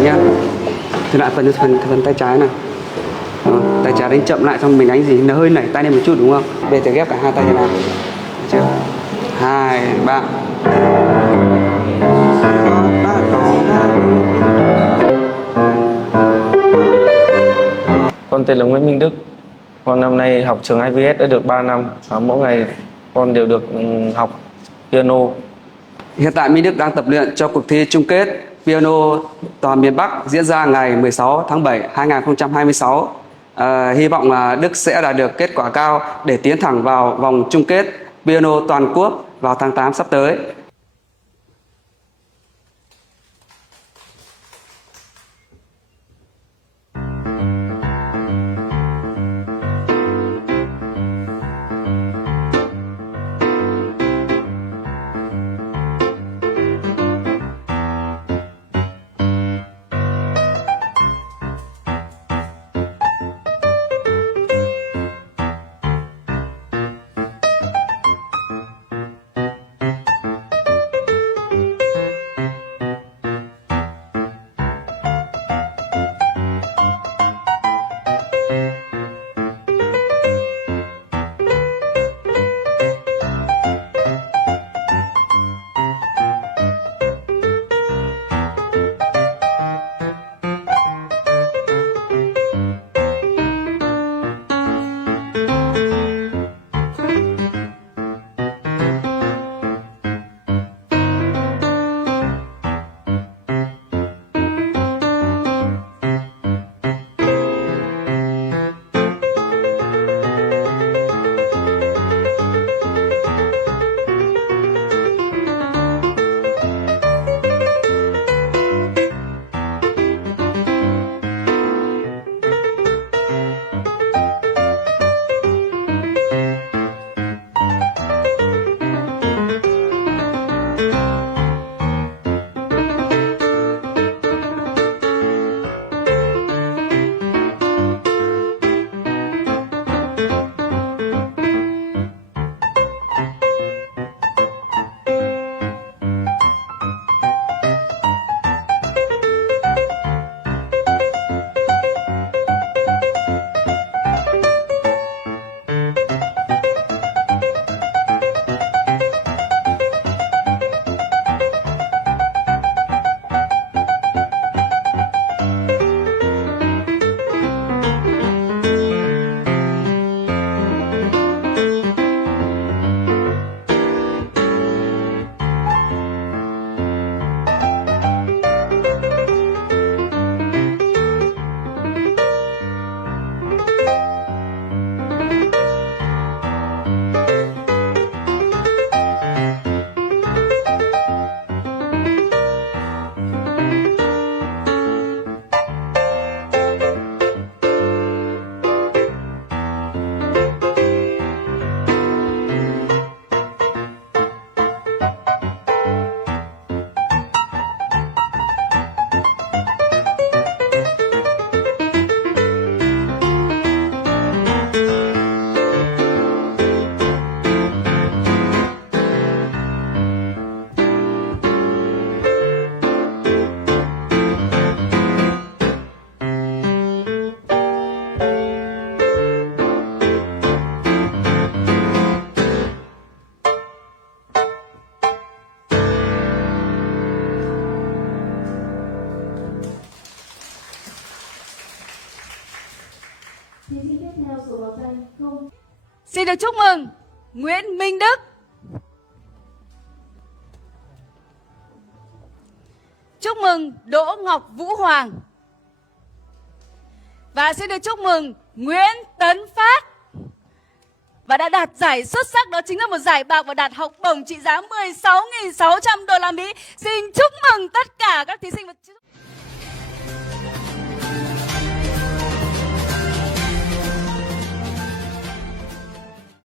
phải nhá. Thì lại phần tay trái này. Tay trái đánh chậm lại, xong mình đánh gì nó hơi nảy tay lên một chút đúng không? Bây giờ ghép cả hai tay như này. Được chưa? 2, 3. Con tên là Nguyễn Minh Đức. Con năm nay học trường IVS đã được 3 năm. Mỗi ngày con đều được học piano. Hiện tại Minh Đức đang tập luyện cho cuộc thi chung kết piano toàn miền Bắc diễn ra ngày 16 tháng 7 2026. Hy vọng Đức sẽ đạt được kết quả cao để tiến thẳng vào vòng chung kết piano toàn quốc vào tháng 8 sắp tới. Xin được chúc mừng Nguyễn Minh Đức. Chúc mừng Đỗ Ngọc Vũ Hoàng. Và xin được chúc mừng Nguyễn Tấn Phát. Và đã đạt giải xuất sắc, đó chính là một giải bạc và đạt học bổng trị giá 16.600 đô la Mỹ. Xin chúc mừng tất cả các thí sinh.